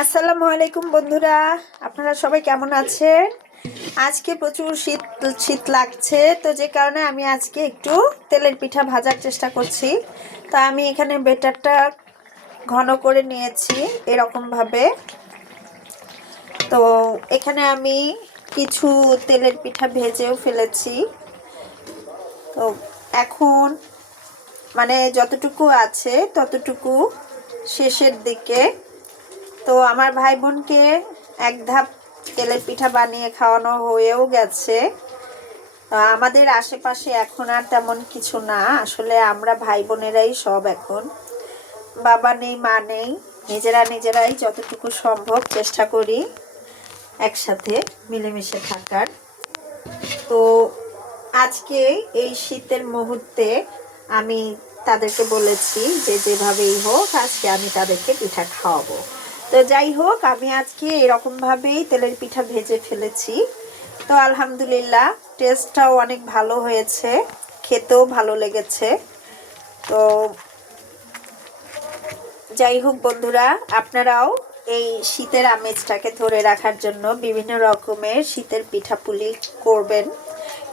আসসালামু আলাইকুম বন্ধুরা, আপনারা সবাই কেমন আছেন? আজকে প্রচুর শীত শীত লাগছে, তো যে কারণে আমি আজকে একটু তেলের পিঠা ভাজার চেষ্টা করছি। তা আমি এখানে বেটারটা ঘন করে নিয়েছি এরকমভাবে। তো এখানে আমি কিছু তেলের পিঠা ভেজেও ফেলেছি। তো এখন মানে যতটুকু আছে ততটুকু শেষের দিকে। তো আমার ভাই বোনকে এক ধাপ তেলের পিঠা বানিয়ে খাওয়ানো হয়েও গেছে। আমাদের আশেপাশে এখন আর তেমন কিছু না, আসলে আমরা ভাই বোনেরাই সব। এখন বাবা নেই, মা নেই, নিজেরাই যতটুকু সম্ভব চেষ্টা করি একসাথে মিলেমিশে থাকার। তো আজকে এই শীতের মুহূর্তে আমি তাদেরকে বলেছি যে যেভাবেই হোক আজকে আমি তাদেরকে পিঠা খাওয়াবো। তো যাই হোক, আমি আজকে এরকমভাবেই তেলের পিঠা ভেজে ফেলেছি। তো আলহামদুলিল্লাহ টেস্টটাও অনেক ভালো হয়েছে, খেতেও ভালো লেগেছে। তো যাই হোক বন্ধুরা, আপনারাও এই শীতের আমেজটাকে ধরে রাখার জন্য বিভিন্ন রকমের শীতের পিঠাপুলি করবেন।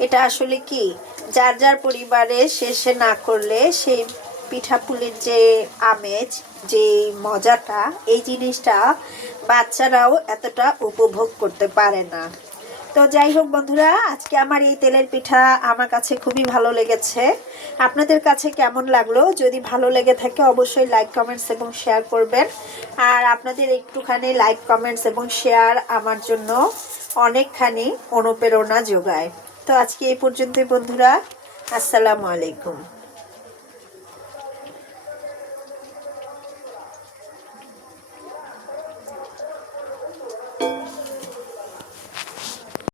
এটা আসলে কি, যার যার পরিবারে শেষে না করলে সেই পিঠাপুলির যে আমেজ, যে মজাটা, এই জিনিসটা বাচ্চারাও এতটা উপভোগ করতে পারে না। তো যাই হোক বন্ধুরা, আজকে আমার এই তেলের পিঠা আমার কাছে খুবই ভালো লেগেছে। আপনাদের কাছে কেমন লাগলো? যদি ভালো লেগে থাকে অবশ্যই লাইক, কমেন্টস এবং শেয়ার করবেন। আর আপনাদের একটুখানি লাইক, কমেন্টস এবং শেয়ার আমার জন্য অনেকখানি অনুপ্রেরণা যোগায়। তো আজকে এই পর্যন্তই বন্ধুরা, আসসালামু আলাইকুম।